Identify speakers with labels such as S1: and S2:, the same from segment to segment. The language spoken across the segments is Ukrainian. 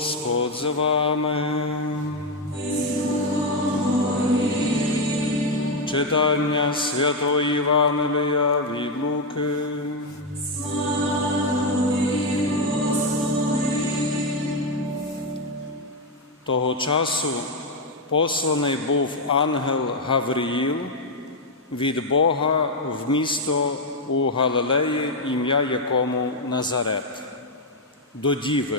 S1: Господь з вами. Читання Святої Євангелія від Луки. Того часу посланий був ангел Гавриїл від Бога в місто у Галилеї, ім'я якому Назарет, до діви,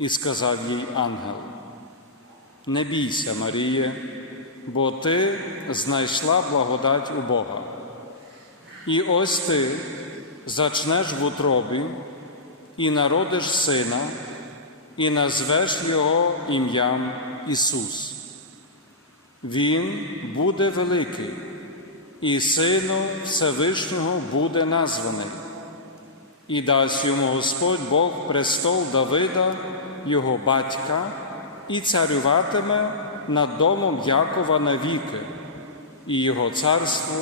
S1: І сказав їй ангел: Не бійся, Маріє, бо ти знайшла благодать у Бога. І ось ти зачнеш в утробі і народиш сина, і назвеш його ім'ям Ісус. Він буде великий, і Сину Всевишнього буде названий, і дасть йому Господь Бог престол Давида, його батька, і царюватиме над домом Якова навіки, і його царство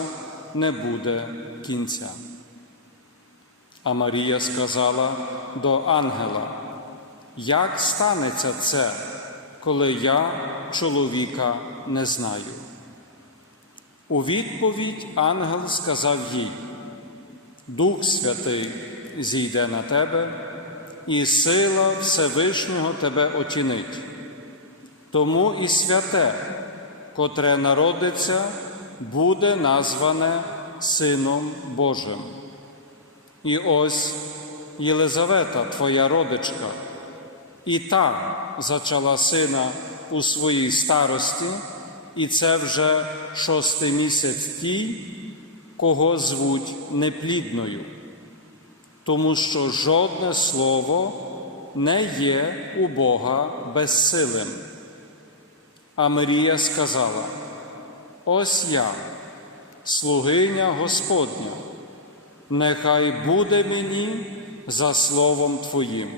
S1: не буде кінця. А Марія сказала до ангела, як станеться це, коли я чоловіка не знаю? У відповідь ангел сказав їй: Дух Святий зійде на тебе, і сила Всевишнього тебе отінить. Тому і святе, котре народиться, буде назване Сином Божим. І ось Єлизавета, твоя родичка, і та зачала сина у своїй старості, і це вже шостий місяць тій, кого звуть неплідною, тому що жодне слово не є у Бога безсилим. А Марія сказала: Ось я, слугиня Господня, нехай буде мені за словом Твоїм.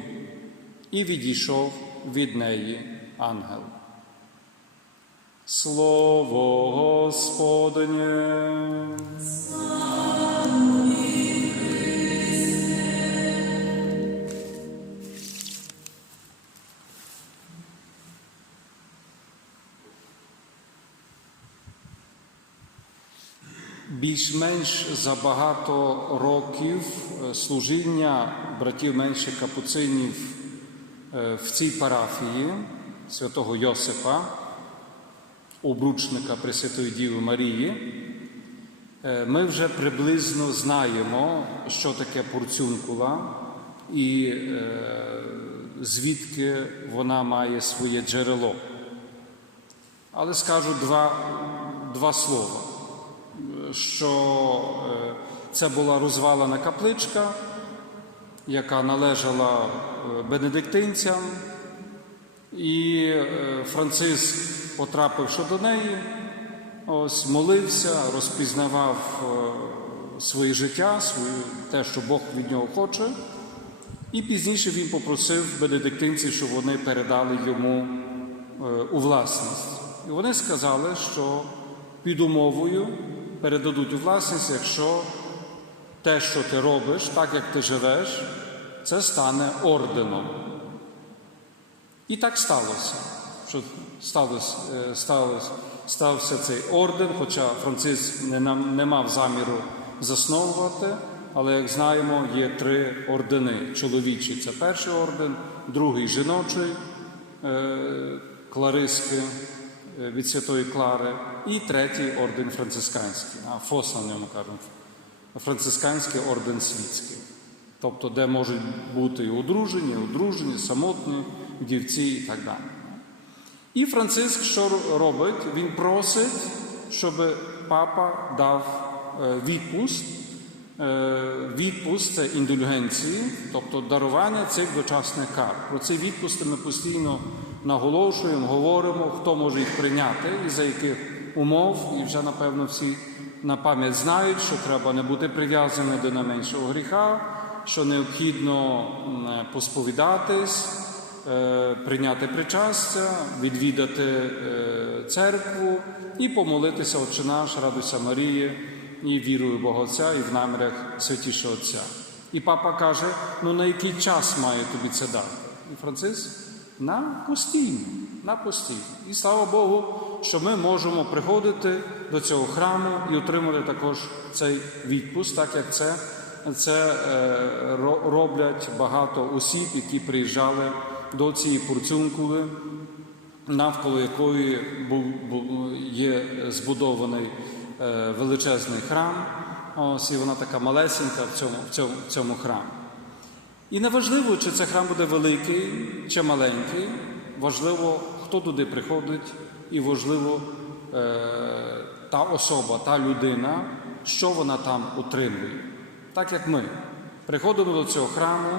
S1: І відійшов від неї ангел. Слово Господнє. Більш-менш за багато років е, служіння братів менших капуцинів е, в цій парафії святого Йосипа, обручника Пресвятої Діви Марії, е, ми вже приблизно знаємо, що таке порцюнкула і звідки вона має своє джерело. Але скажу два, два слова що е, це була розвалена капличка, яка належала е, бенедиктинцям, і е, Франциск, потрапивши до неї, ось молився, розпізнавав своє життя, своє, те, що Бог від нього хоче. І пізніше він попросив бенедиктинців, щоб вони передали йому у власність. І вони сказали, що під умовою передадуть у власність, якщо те, що ти робиш, так як ти живеш, це стане орденом. І так сталося, що сталося, сталося, стався цей орден, хоча Франциск не, не мав заміру засновувати, але, як знаємо, є три ордени. Чоловічий це перший орден, другий жіночий Клариски від Святої Клари, і третій орден францисканський, а ФОС на ньому кажемо, францисканський орден світський. Тобто, де можуть бути і одружені, і одружені, самотні, дівці і так далі. І Франциск що робить? Він просить, щоб папа дав відпуст е, відпуск це індульгенції, тобто дарування цих дочасних кар. Про ці відпусти ми постійно наголошуємо, говоримо, хто може їх прийняти і за яких умов. І вже напевно всі на пам'ять знають, що треба не бути прив'язаним до найменшого гріха, що необхідно посповідатись, е, прийняти причастя, відвідати е, церкву і помолитися Отче наш, радуйся Марії, і вірую в Бога Отця, і в намірях Святішого Отця. І папа каже: ну на який час має тобі це дати? І Франциск на постійно, на постійно. І слава Богу, що ми можемо приходити до цього храму і отримати також цей відпуск, так як це, це е, роблять багато осіб, які приїжджали до цієї порцюнкули, навколо якої є збудований е, величезний храм. Ось і вона така малесенька в цьому, в цьому, в цьому храмі. І не важливо, чи це храм буде великий чи маленький, важливо, хто туди приходить, і важливо е, та особа, та людина, що вона там отримує. Так як ми приходимо до цього храму,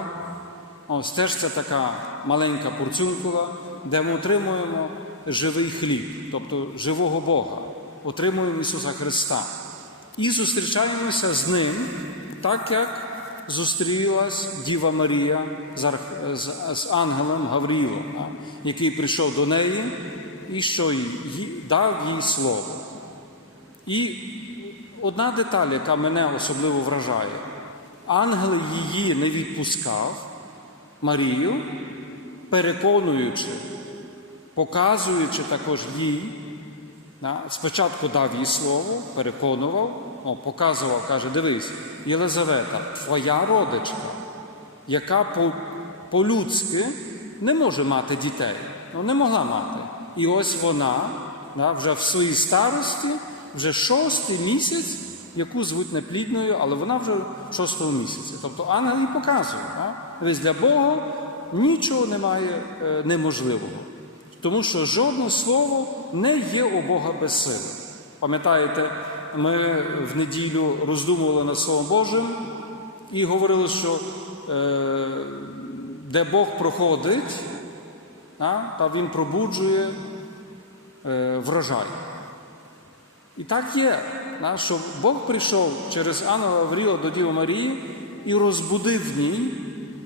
S1: ось теж це така маленька порцюнкула, де ми отримуємо живий хліб, тобто живого Бога, отримуємо Ісуса Христа. І зустрічаємося з Ним, так як зустрілась Діва Марія з, ангелом Гаврілом, який прийшов до неї і що Їй- дав їй слово. І одна деталь, яка мене особливо вражає, ангел її не відпускав, Марію, переконуючи, показуючи також їй, Спочатку дав їй слово, переконував, о, показував, каже: дивись, Єлизавета, твоя родичка, яка по- по-людськи не може мати дітей, ну не могла мати. І ось вона да, вже в своїй старості, вже шостий місяць, яку звуть неплідною, але вона вже в шостому місяці. Тобто ангел їй показує. Дивись, для Бога нічого немає е, неможливого. Тому що жодне слово не є у Бога без сили. Пам'ятаєте, ми в неділю роздумували над Словом Божим і говорили, що е, де Бог проходить, та Він пробуджує е, врожай. І так є, що Бог прийшов через Ангела Гавріла до Діви Марії і розбудив в ній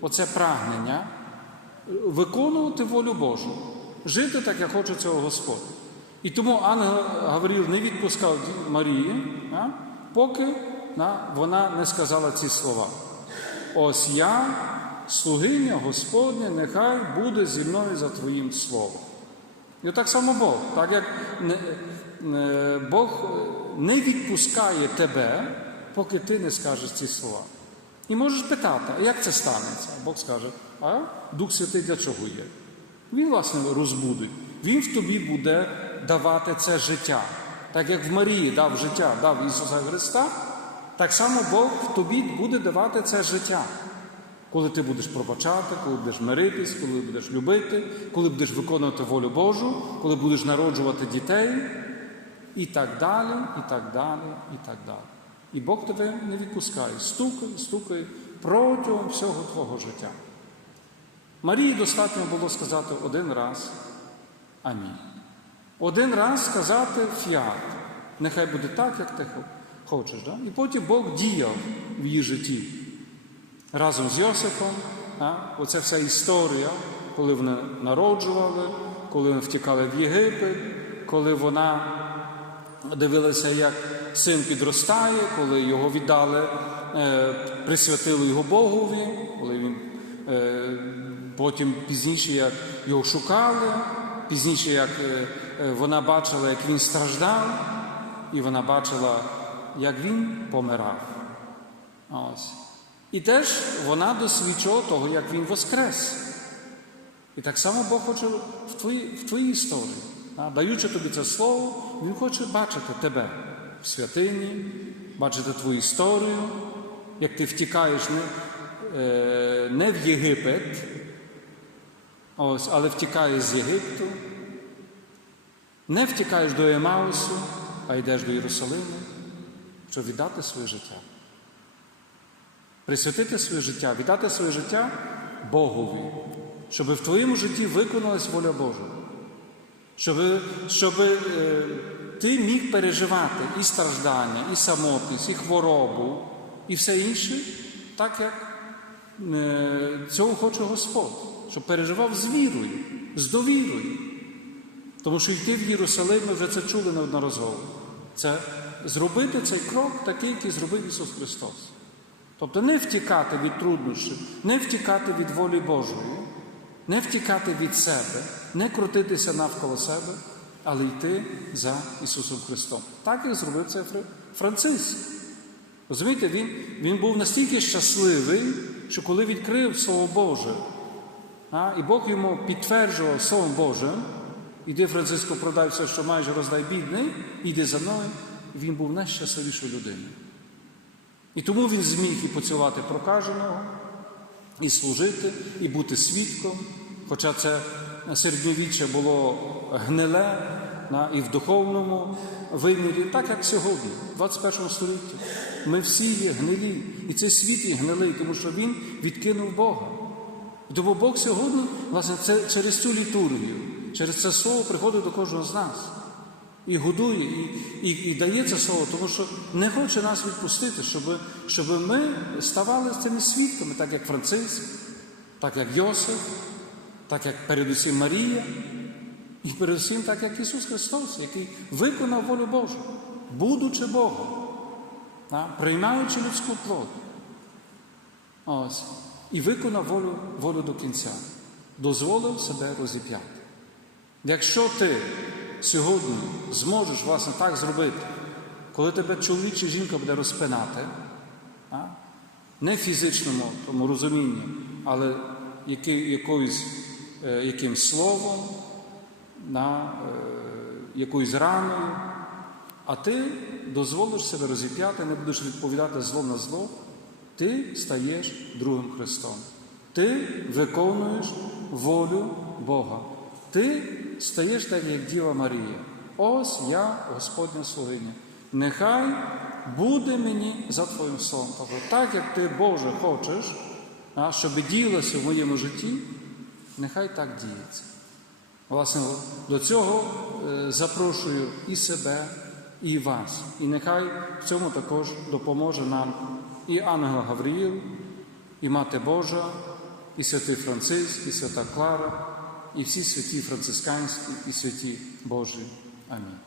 S1: оце прагнення виконувати волю Божу, жити так, як хоче цього Господь. І тому ангел Гавріл не відпускав Марії, а, поки а, вона не сказала ці слова. Ось я, слугиня Господня, нехай буде зі мною за Твоїм словом. І так само Бог, так як не, не- Бог не відпускає тебе, поки ти не скажеш ці слова. І можеш питати, а як це станеться? Бог скаже, а Дух Святий для чого є? Він, власне, розбудить. Він в тобі буде давати це життя. Так як в Марії дав життя, дав Ісуса Христа, так само Бог в тобі буде давати це життя. Коли ти будеш пробачати, коли будеш миритись, коли будеш любити, коли будеш виконувати волю Божу, коли будеш народжувати дітей, і так далі, і так далі, і так далі. І Бог тебе не відпускає. Стукай, стукай протягом всього твого життя. Марії достатньо було сказати один раз Амінь. Один раз сказати фіат. Нехай буде так, як ти хочеш. Да? І потім Бог діяв в її житті разом з Йосифом. А? Оце вся історія, коли вони народжували, коли вони втікали в Єгипет, коли вона дивилася, як син підростає, коли його віддали, е, присвятили його Богові, коли він е, потім пізніше як його шукали, пізніше як е, е, вона бачила, як він страждав, і вона бачила, як він помирав. Ось. І теж вона досвідчила того, як він воскрес. І так само Бог хоче в твоїй, в твоїй історії. Даючи тобі це слово, Він хоче бачити тебе в святині, бачити твою історію, як ти втікаєш не, е, не в Єгипет, ось, але втікаєш з Єгипту, не втікаєш до Емаусу, а йдеш до Єрусалиму, щоб віддати своє життя. присвятити своє життя, віддати своє життя Богові, щоб в твоєму житті виконалась воля Божа. Щоб, щоб е, ти міг переживати і страждання, і самотність, і хворобу, і все інше, так як е, цього хоче Господь, щоб переживав з вірою, з довірою. Тому що йти в Єрусалим, ми вже це чули неодноразово. Це зробити цей крок такий, який зробив Ісус Христос. Тобто не втікати від труднощів, не втікати від волі Божої, не втікати від себе, не крутитися навколо себе, але йти за Ісусом Христом. Так як зробив це Франциск. Розумієте, він, він був настільки щасливий, що коли відкрив Слово Боже, а, і Бог йому підтверджував Словом Божим, іди, Франциско, продай все, що маєш, роздай бідний, іди за мною, він був найщасливішою людиною. І тому він зміг і поцілувати прокаженого, і служити, і бути свідком. Хоча це середньовіччя було гниле на- і в духовному вимірі, так як сьогодні, в 21 столітті. Ми всі є гнилі, і цей світ є гнилий, тому що він відкинув Бога. Тому Бог сьогодні, власне, це через цю літургію, через це слово приходить до кожного з нас. І годує, і, і, і дає це слово, тому що не хоче нас відпустити, щоб, щоб ми ставали цими свідками, так як Франциск, так як Йосиф, так як передусім Марія, і передусім так як Ісус Христос, який виконав волю Божу, будучи Богом, приймаючи людську плоть. Ось. І виконав волю, волю до кінця, дозволив себе розіп'яти. Якщо ти сьогодні зможеш власне так зробити, коли тебе чоловік чи жінка буде розпинати, а? не в фізичному тому розумінні, але який, якоюсь, е, якимсь словом, на, е, якоюсь раною, а ти дозволиш себе розіп'яти, не будеш відповідати зло на зло, ти стаєш другим Христом. Ти виконуєш волю Бога. Ти стаєш так, як Діва Марія. Ось я, Господня слугиня. Нехай буде мені за Твоїм словом. Тобто, так як ти, Боже, хочеш, а, щоб діялося в моєму житті, нехай так діється. Власне, до цього е, запрошую і себе, і вас. І нехай в цьому також допоможе нам і ангел Гавриїл, і Мати Божа, і святий Франциск, і свята Клара, і всі святі францисканські і святі Божі. Амінь.